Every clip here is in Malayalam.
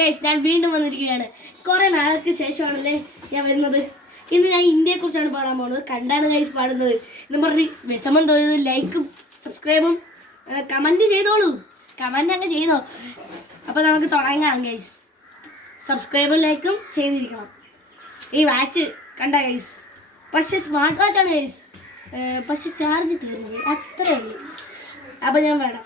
ഗൈസ്, ഞാൻ വീണ്ടും വന്നിരിക്കുകയാണ്. കുറേ നാൾക്ക് ശേഷമാണല്ലേ ഞാൻ വരുന്നത്. ഇന്ന് ഞാൻ ഇന്ത്യയെക്കുറിച്ചാണ് പാടാൻ പോകുന്നത്. കണ്ടാണ് ഗൈസ് പാടുന്നത് എന്ന് പറഞ്ഞ് വിഷമം തോന്നുന്നത്. ലൈക്കും സബ്സ്ക്രൈബും കമൻറ്റ് ചെയ്തോളൂ. കമൻറ്റ് അങ്ങ് ചെയ്തോ. അപ്പോൾ നമുക്ക് തുടങ്ങാം ഗൈസ്. സബ്സ്ക്രൈബും ലൈക്കും ചെയ്തിരിക്കണം. ഈ വാച്ച് കണ്ട ഗൈസ്, പക്ഷേ സ്മാർട്ട് വാച്ചാണ് ഗൈസ്. പക്ഷെ ചാർജ് തീർന്നത് അത്രേ ഉള്ളൂ. അപ്പം ഞാൻ വേണം.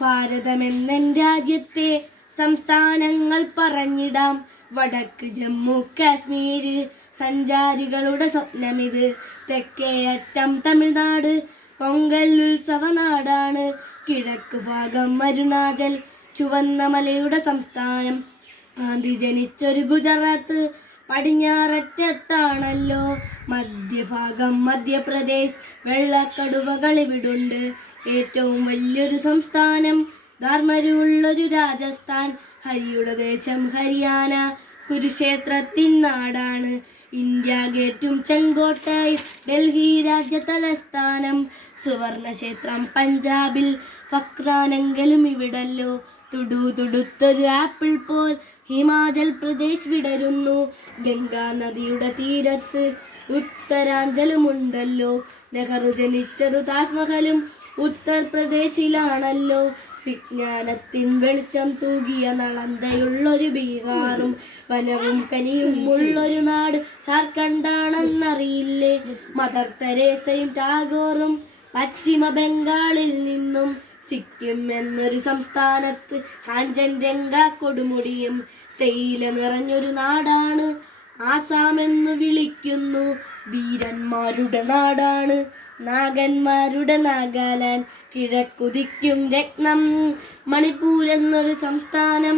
ഭാരതമെന്നൻ രാജ്യത്തെ സംസ്ഥാനങ്ങൾ പറഞ്ഞിടാം. വടക്ക് ജമ്മു കാശ്മീര് സഞ്ചാരികളുടെ സ്വപ്നമിത്. തെക്കേ അറ്റം തമിഴ്നാട് പൊങ്കൽ ഉത്സവ നാടാണ്. കിഴക്ക് ഭാഗം അരുണാചൽ ചുവന്ന മലയുടെ സംസ്ഥാനം. ഗാന്ധി ജനിച്ചൊരു ഗുജറാത്ത് പടിഞ്ഞാററ്റത്താണല്ലോ. മധ്യഭാഗം മധ്യപ്രദേശ് വെള്ളക്കടുവകൾ ഇവിടുണ്ട്. ഏറ്റവും വലിയൊരു സംസ്ഥാനം ധാർമരുള്ളൊരു രാജസ്ഥാൻ. ഹരിയുടെ ദേശം ഹരിയാന കുരുക്ഷേത്രത്തിൻ നാടാണ്. ഇന്ത്യ ഗേറ്റും ചെങ്കോട്ടയും ഡൽഹി രാജ്യ തലസ്ഥാനം. സുവർണക്ഷേത്രം പഞ്ചാബിൽ ഫക്രാനെങ്കിലും ഇവിടല്ലോ. തുടുത്തൊരു ആപ്പിൾ പോൽ ഹിമാചൽ പ്രദേശ് വിടരുന്നു. ഗംഗാ നദിയുടെ തീരത്ത് ഉത്തരാഞ്ചലുമുണ്ടല്ലോ. നെഹ്റു ജനിച്ചതു താജ്മഹലും ഉത്തർപ്രദേശിലാണല്ലോ. വിജ്ഞാനത്തിൻ വെളിച്ചം തൂകിയ നളന്തയുള്ളൊരു ബീഹാറും വനവും കനിയും ഉള്ളൊരു നാട് ജാർഖണ്ഡാണെന്നറിയില്ലേ. മദർ തെരേസയും ടാഗോറും പശ്ചിമ ബംഗാളിൽ നിന്നും. സിക്കിം എന്നൊരു സംസ്ഥാനത്ത് കാഞ്ചൻജംഗ കൊടുമുടിയും. തേയില നിറഞ്ഞൊരു നാടാണ് ആസാം എന്ന് വിളിക്കുന്നു. വീരന്മാരുടെ നാടാണ് നാഗന്മാരുടെ നാഗാലാൻഡ്. കിഴക്കുതിക്കും രത്നം മണിപ്പൂർ എന്നൊരു സംസ്ഥാനം.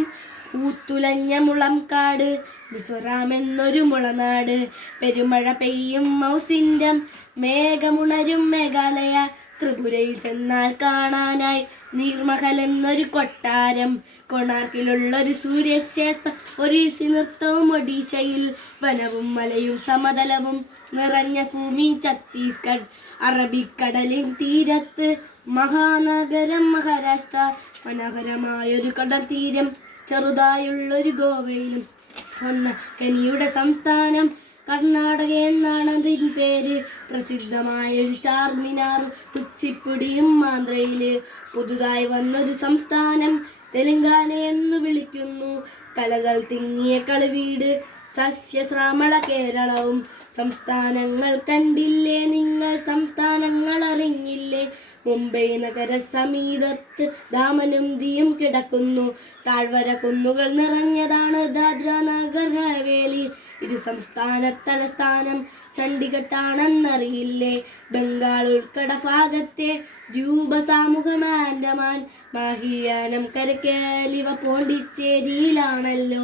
ഊത്തുലഞ്ഞ മുളംകാട് മിസോറാം എന്നൊരു മുളനാട്. പെരുമഴ പെയ്യും മൗസിൻഡം മേഘമുണരും മേഘാലയ. ത്രിപുരയിൽ ചെന്നാൽ കാണാനായി നീർമഹൽ എന്നൊരു കൊട്ടാരം. കൊണാർക്കിലുള്ളൊരു സൂര്യക്ഷേത്രം. ഒറീസി നൃത്തവും ഒഡീഷയിൽ. വനവും മലയും സമതലവും നിറഞ്ഞ ഭൂമി ഛത്തീസ്ഗഡ്. അറബിക്കടലിൻ തീരത്ത് മഹാനഗരം മഹാരാഷ്ട്ര. മനോഹരമായൊരു കടൽ തീരം ചെറുതായുള്ളൊരു ഗോവയിലും. കനിയുടെ സംസ്ഥാനം കർണാടക എന്നാണ് അതിൻ പേര്. പ്രസിദ്ധമായൊരു ചാർമിനാറും കുച്ചിപ്പുടിയും ആന്ധ്രയില്. പുതുതായി വന്നൊരു സംസ്ഥാനം തെലങ്കാന എന്ന് വിളിക്കുന്നു. കലകൾ തിങ്ങിയ കളിവീട് സസ്യശ്രാമള കേരളവും. സംസ്ഥാനങ്ങൾ കണ്ടില്ലേ നിങ്ങൾ, സംസ്ഥാനങ്ങൾ അറിഞ്ഞില്ലേ. മുംബൈ നഗര സമീപത്ത് ദാമനും ദിയും കിടക്കുന്നു. താഴ്വര കുന്നുകൾ നിറഞ്ഞതാണ് ദാദ്ര നഗർ ഹവേലി. ഇരു സംസ്ഥാന തലസ്ഥാനം ചണ്ഡിഗഡാണെന്നറിയില്ലേ. ബംഗാൾ ഉൾക്കട ഭാഗത്തെ രൂപ സാമൂഹം ആൻഡമാൻ. മാഹിയാനം കരക്കേലിവ പോണ്ടിച്ചേരിയിലാണല്ലോ.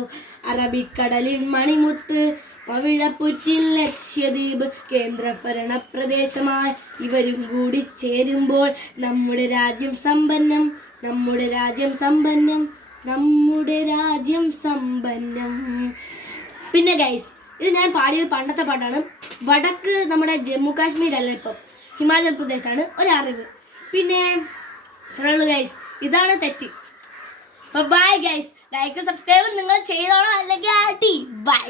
അറബിക്കടലിൻ മണിമുത്ത് പവിഴപ്പുറ്റിൽ ലക്ഷദ്വീപ്. കേന്ദ്രഭരണ പ്രദേശമായി ഇവരും കൂടി ചേരുമ്പോൾ നമ്മുടെ രാജ്യം സമ്പന്നം, നമ്മുടെ രാജ്യം സമ്പന്നം, നമ്മുടെ രാജ്യം സമ്പന്നം. പിന്നെ ഗൈസ്, ഇത് ഞാൻ പാടിയത് പണ്ടത്തെ പാട്ടാണ്. വടക്ക് നമ്മുടെ ജമ്മു കാശ്മീരല്ല, ഇപ്പം ഹിമാചൽ പ്രദേശാണ്. ഒരറിവ്. പിന്നെ ഇത്രയുള്ളൂ ഗൈസ്, ഇതാണ് തെറ്റ്. Bye guys. ലൈക്ക് സബ്സ്ക്രൈബ് നിങ്ങൾ ചെയ്തോളാം, അല്ലെങ്കിൽ ആട്ടി ബൈ.